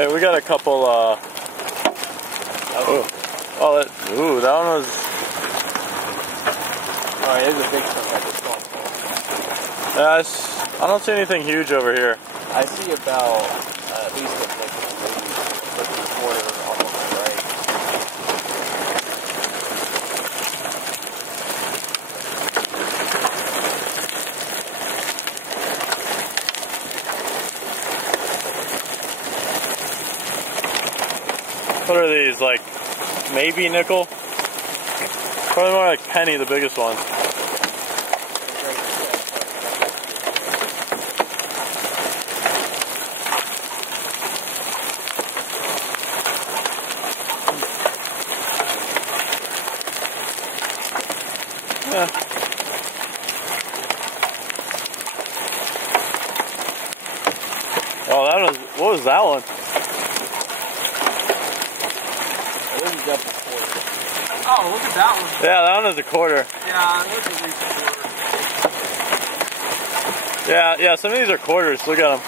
Hey, we got a couple, that one was... Alright, there's a big chunk I just saw. Yeah, I don't see anything huge over here. I see about at least a quarter off on the right. What are these, like, maybe nickel? Probably more like penny, the biggest one. Yeah. Oh, what was that one? Oh, look at that one. Yeah, that one is a quarter. Yeah, it looks at least a quarter. Yeah, some of these are quarters. Look at them.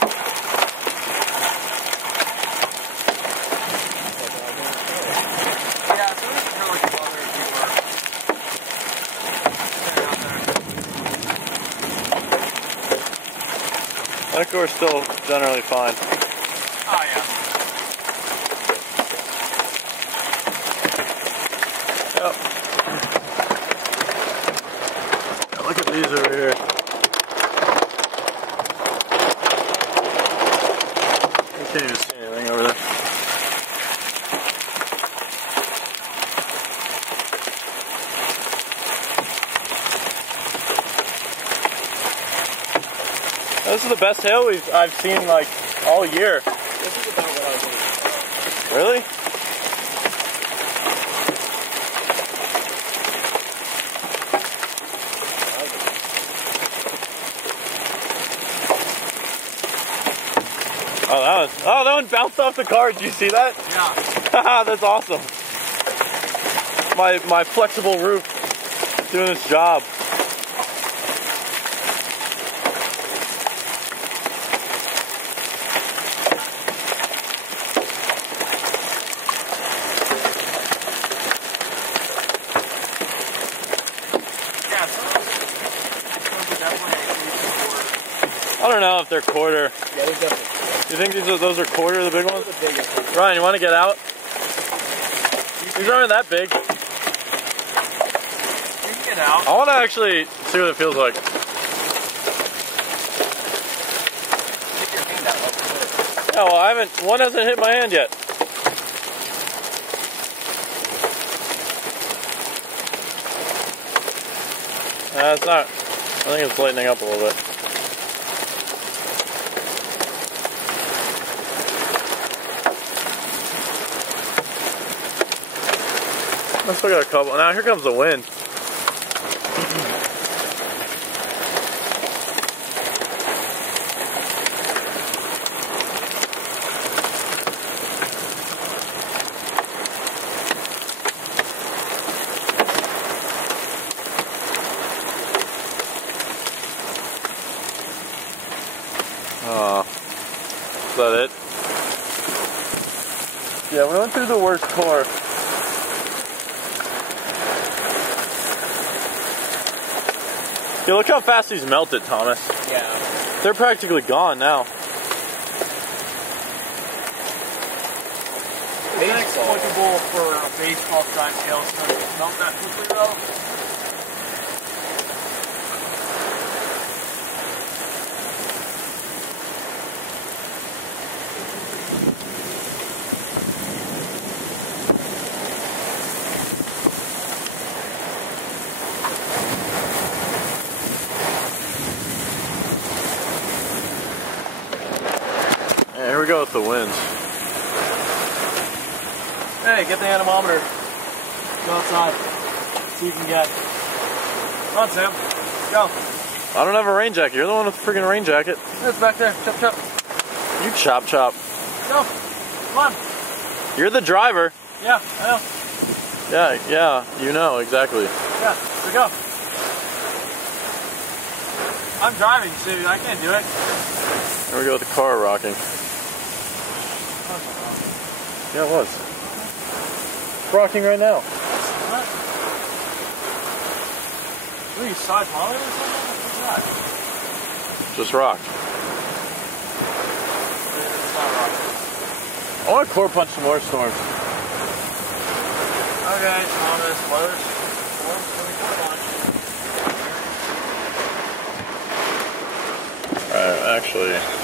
Yeah, some of these are like leather if you were. I think we're still generally fine. Oh, yeah. Yep. Look at these over here. You can't even see anything over there. This is the best hail I've seen like all year. This is about what I was looking Really? Oh, that one bounced off the car. Did you see that? Yeah. That's awesome. My flexible roof doing its job. Yeah, some of those are definitely I don't know if they're quarter. Yeah, they're definitely. You think those are quarter, the big ones? The biggest ones. Ryan, you want to get out? These aren't that big. You can get out. I want to actually see what it feels like. Get your hand out. Yeah, well, one hasn't hit my hand yet. It's not, I think it's lightening up a little bit. I still got a couple. Now here comes the wind. Is that it? Yeah, we went through the worst core. Yeah, look how fast these melted, Thomas. Yeah. They're practically gone now. Is it applicable for a baseball size hailstone to melt that quickly though? Here we go with the winds. Hey, get the anemometer. Go outside. See what you can get. Come on, Sam. Go. I don't have a rain jacket. You're the one with the freaking rain jacket. It's back there. Chop, chop. You chop chop. Go. Come on. You're the driver. Yeah, I know. Yeah, you know, exactly. Yeah, here we go. I'm driving, so I can't do it. Here we go with the car rocking. Oh, Yeah, it was. It's rocking right now. What? What are you, seismometer or something? What's that? Just rocked. It's not rocking. I want to core punch some more storms. Okay, Thomas, floaters. Alright, actually.